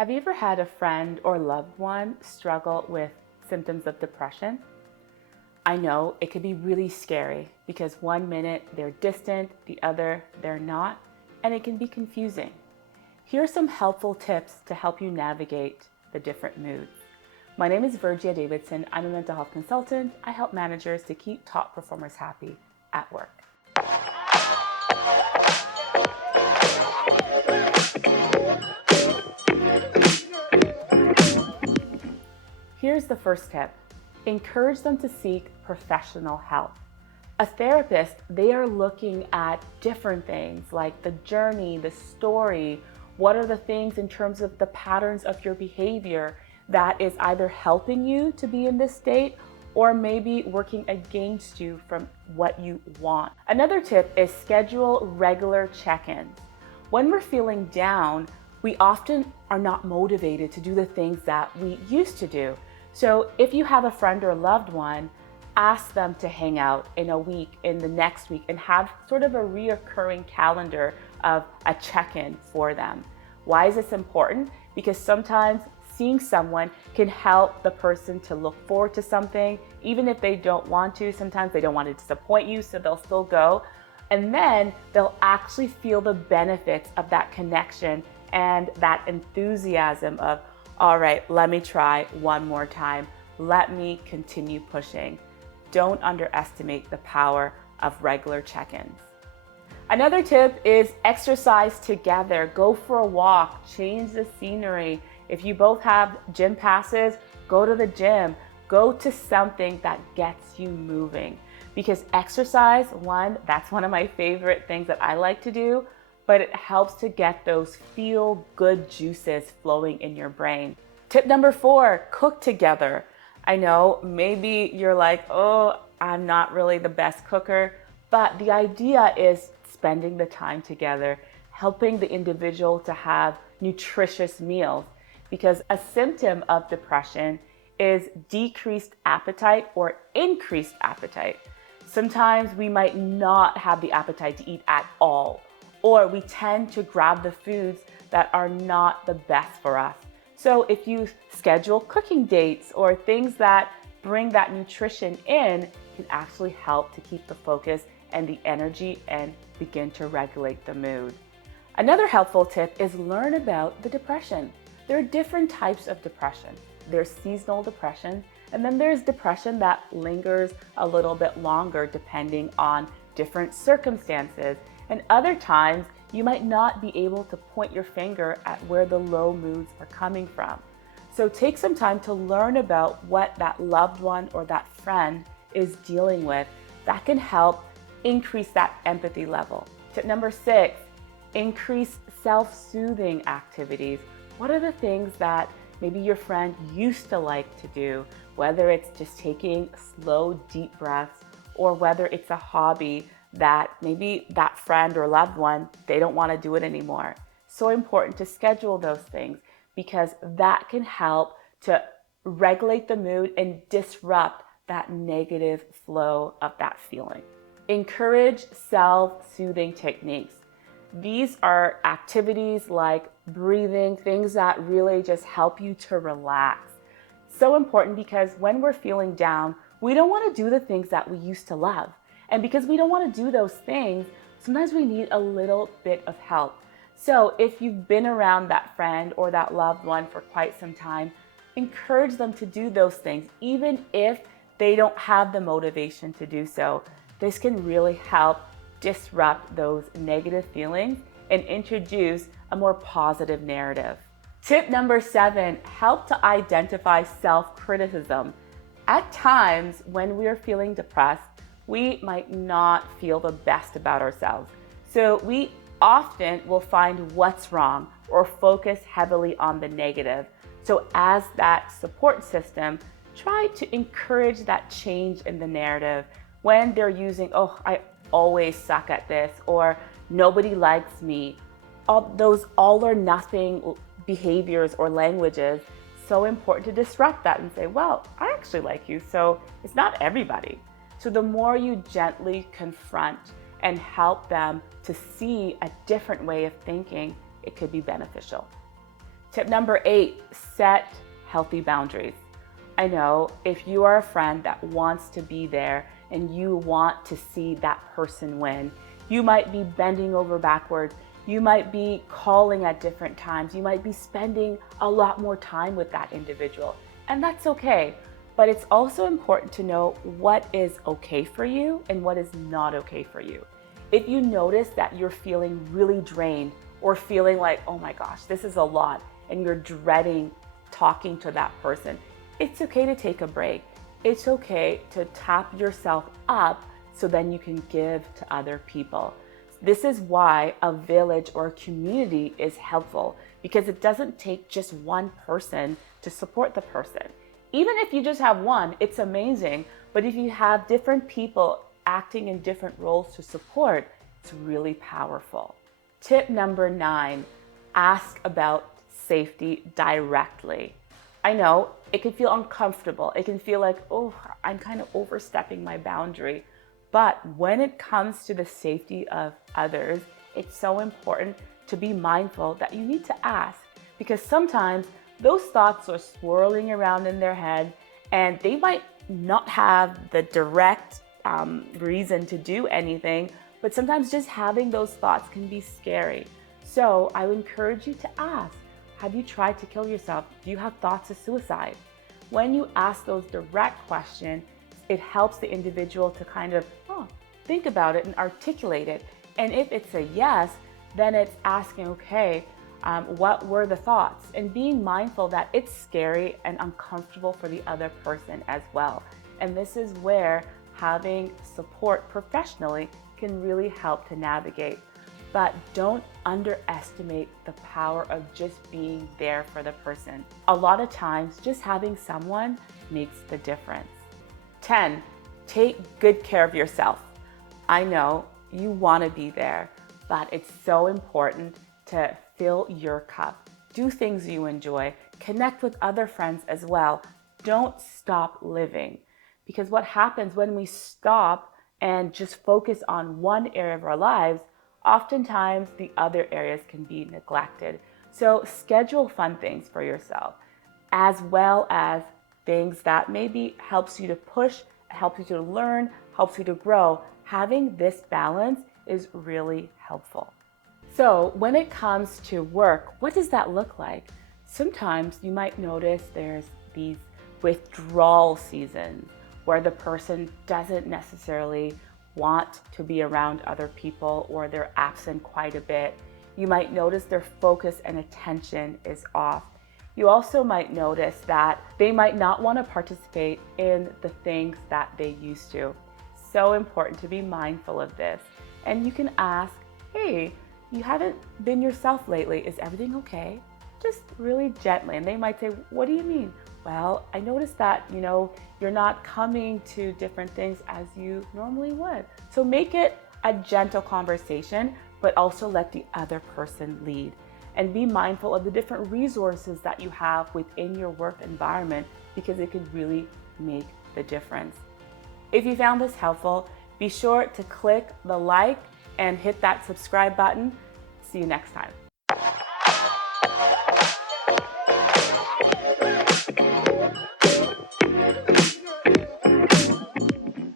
Have you ever had a friend or loved one struggle with symptoms of depression? I know it could be really scary because one minute they're distant, the other they're not, and it can be confusing. Here are some helpful tips to help you navigate the different moods. My name is Virgia Davidson. I'm a mental health consultant. I help managers to keep top performers happy at work. Here's the first tip. Encourage them to seek professional help. A therapist, they are looking at different things like the journey, the story, what are the things in terms of the patterns of your behavior that is either helping you to be in this state or maybe working against you from what you want. Another tip is schedule regular check-ins. When we're feeling down, we often are not motivated to do the things that we used to do. So if you have a friend or loved one, ask them to hang out in a week, in the next week, and have sort of a reoccurring calendar of a check-in for them. Why is this important? Because sometimes seeing someone can help the person to look forward to something, even if they don't want to. Sometimes they don't want to disappoint you, so they'll still go. And then they'll actually feel the benefits of that connection and that enthusiasm of, all right, let me try one more time. Let me continue pushing. Don't underestimate the power of regular check-ins. Another tip is exercise together. Go for a walk, change the scenery. If you both have gym passes, go to the gym. Go to something that gets you moving. Because exercise, that's one of my favorite things that I like to do, but it helps to get those feel-good juices flowing in your brain. Tip number 4, cook together. I know maybe you're like, oh, I'm not really the best cooker, but the idea is spending the time together, helping the individual to have nutritious meals, because a symptom of depression is decreased appetite or increased appetite. Sometimes we might not have the appetite to eat at all, or we tend to grab the foods that are not the best for us. So if you schedule cooking dates or things that bring that nutrition in, can actually help to keep the focus and the energy and begin to regulate the mood. Another helpful tip is learn about the depression. There are different types of depression. There's seasonal depression, and then there's depression that lingers a little bit longer depending on different circumstances. And other times, you might not be able to point your finger at where the low moods are coming from. So take some time to learn about what that loved one or that friend is dealing with. That can help increase that empathy level. Tip number 6, increase self-soothing activities. What are the things that maybe your friend used to like to do, whether it's just taking slow, deep breaths, or whether it's a hobby that maybe that friend or loved one, they don't want to do it anymore. So important to schedule those things because that can help to regulate the mood and disrupt that negative flow of that feeling. Encourage self-soothing techniques. These are activities like breathing, things that really just help you to relax. So important because when we're feeling down, we don't want to do the things that we used to love. And because we don't want to do those things, sometimes we need a little bit of help. So if you've been around that friend or that loved one for quite some time, encourage them to do those things, even if they don't have the motivation to do so. This can really help disrupt those negative feelings and introduce a more positive narrative. Tip number 7, help to identify self-criticism. At times when we are feeling depressed, we might not feel the best about ourselves. So we often will find what's wrong or focus heavily on the negative. So as that support system, try to encourage that change in the narrative when they're using, oh, I always suck at this, or nobody likes me. All those all or nothing behaviors or languages, so important to disrupt that and say, well, I actually like you, so it's not everybody. So the more you gently confront and help them to see a different way of thinking, it could be beneficial. Tip number 8, set healthy boundaries. I know if you are a friend that wants to be there and you want to see that person win, you might be bending over backwards. You might be calling at different times. You might be spending a lot more time with that individual, and that's okay. But it's also important to know what is okay for you and what is not okay for you. If you notice that you're feeling really drained or feeling like, oh my gosh, this is a lot, and you're dreading talking to that person, it's okay to take a break. It's okay to tap yourself up so then you can give to other people. This is why a village or a community is helpful, because it doesn't take just one person to support the person. Even if you just have one, it's amazing. But if you have different people acting in different roles to support, it's really powerful. Tip number 9, ask about safety directly. I know it can feel uncomfortable. It can feel like, oh, I'm kind of overstepping my boundary. But when it comes to the safety of others, it's so important to be mindful that you need to ask, because sometimes those thoughts are swirling around in their head and they might not have the direct reason to do anything, but sometimes just having those thoughts can be scary. So I would encourage you to ask, have you tried to kill yourself? Do you have thoughts of suicide? When you ask those direct questions, it helps the individual to kind of think about it and articulate it. And if it's a yes, then it's asking, okay, what were the thoughts? And being mindful that it's scary and uncomfortable for the other person as well. And this is where having support professionally can really help to navigate. But don't underestimate the power of just being there for the person. A lot of times, just having someone makes the difference. 10, take good care of yourself. I know you want to be there, but it's so important to fill your cup. Do things you enjoy. Connect with other friends as well. Don't stop living. Because what happens when we stop and just focus on one area of our lives, oftentimes the other areas can be neglected. So schedule fun things for yourself, as well as things that maybe helps you to push, helps you to learn, helps you to grow. Having this balance is really helpful. So when it comes to work, what does that look like? Sometimes you might notice there's these withdrawal seasons where the person doesn't necessarily want to be around other people, or they're absent quite a bit. You might notice their focus and attention is off. You also might notice that they might not want to participate in the things that they used to. So important to be mindful of this. And you can ask, hey, you haven't been yourself lately. Is everything okay? Just really gently. And they might say, what do you mean? Well, I noticed that, you're not coming to different things as you normally would. So make it a gentle conversation, but also let the other person lead. And be mindful of the different resources that you have within your work environment, because it can really make the difference. If you found this helpful, be sure to click the like and hit that subscribe button. See you next time.